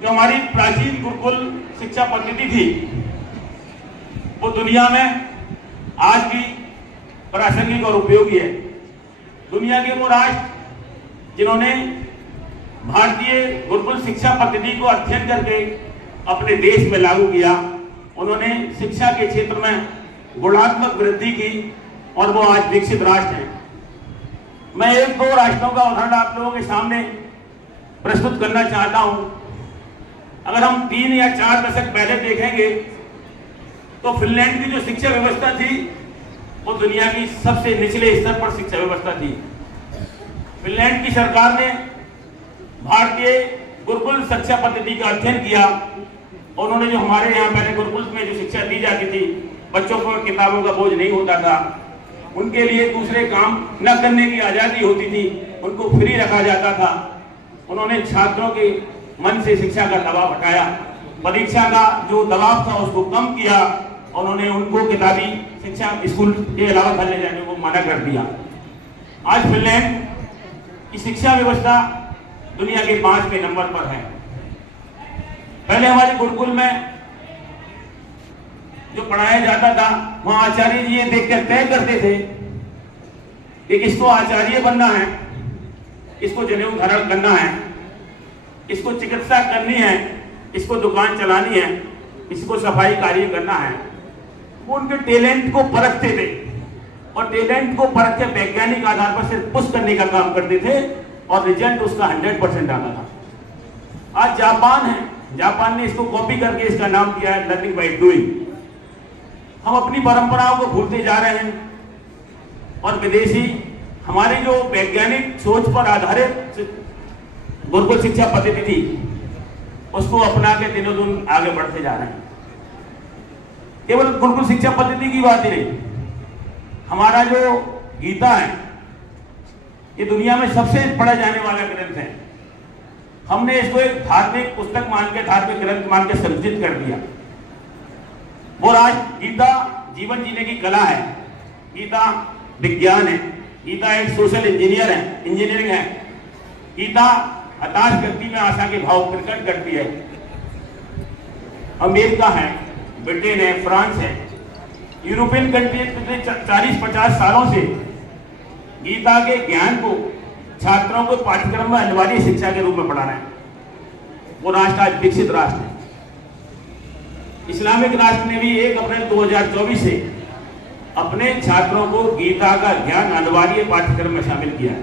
जो हमारी प्राचीन गुरुकुल शिक्षा पद्धति थी वो दुनिया में आज भी प्रासंगिक और उपयोगी है। दुनिया के वो राष्ट्र जिन्होंने भारतीय गुरुकुल शिक्षा पद्धति को अध्ययन करके अपने देश में लागू किया, उन्होंने शिक्षा के क्षेत्र में गुणात्मक वृद्धि की और वो आज विकसित राष्ट्र हैं। मैं एक दो राष्ट्रों का उदाहरण आप लोगों के सामने प्रस्तुत करना चाहता हूं। अगर हम 3 या 4 दशक पहले देखेंगे तो फिनलैंड की जो शिक्षा व्यवस्था थी वो दुनिया की सबसे निचले स्तर पर शिक्षा व्यवस्था थी। फिनलैंड की सरकार ने भारतीय गुरुकुल शिक्षा पद्धति का अध्ययन किया। उन्होंने जो हमारे यहाँ पहले गुरुकुल में जो शिक्षा दी जाती थी, बच्चों को किताबों का बोझ नहीं होता था, उनके लिए दूसरे काम न करने की आज़ादी होती थी, उनको फ्री रखा जाता था। उन्होंने छात्रों के मन से शिक्षा का दबाव हटाया, परीक्षा का जो दबाव था उसको कम किया। उन्होंने उनको किताबी शिक्षा स्कूल के अलावा घर ले जाने को मना कर दिया। आज फिनलैंड की शिक्षा व्यवस्था दुनिया के 5वें नंबर पर है। पहले हमारे गुरुकुल में जो पढ़ाया जाता था वहां आचार्य जी ये देखकर तय करते थे कि किसको आचार्य बनना है, इसको जनेऊ धारण करना है, इसको चिकित्सा करनी है, इसको दुकान चलानी है, इसको सफाई कार्य करना है। वो उनके टैलेंट को परखते थे और टैलेंट को परख के वैज्ञानिक आधार पर सिर्फ पुश करने का काम करते थे और रिजल्ट उसका 100% आता था। आज जापान है, जापान ने इसको कॉपी करके इसका नाम दिया है लर्निंग बाय डूइंग। हम अपनी परंपराओं को भूलते जा रहे हैं और विदेशी हमारी जो वैज्ञानिक सोच पर आधारित गुरुकुल शिक्षा पद्धति थी उसको अपना के दिनों दिन आगे बढ़ते जा रहे हैं। केवल गुरुकुल शिक्षा पद्धति की बात ही नहीं, हमारा जो गीता है ये दुनिया में सबसे पढ़ा जाने वाला ग्रंथ है। हमने इसको एक धार्मिक पुस्तक मान के, धार्मिक ग्रंथ मान के संरक्षित कर दिया। वो आज गीता जीवन जीने की कला है, गीता विज्ञान है, गीता एक सोशल इंजीनियरिंग है। गीता हताश व्यक्ति में आशा के भाव प्रकट करती है। अमेरिका है, ब्रिटेन है, फ्रांस है, यूरोपियन कंट्री पिछले 40-50 सालों से गीता के ज्ञान को छात्रों को पाठ्यक्रम में अनिवार्य शिक्षा के रूप में पढ़ा रहे हैं। वो राष्ट्र आज विकसित राष्ट्र है। इस्लामिक राष्ट्र ने भी 1 अप्रैल 2024 से अपने छात्रों को गीता का ज्ञान अनिवार्य पाठ्यक्रम में शामिल किया है।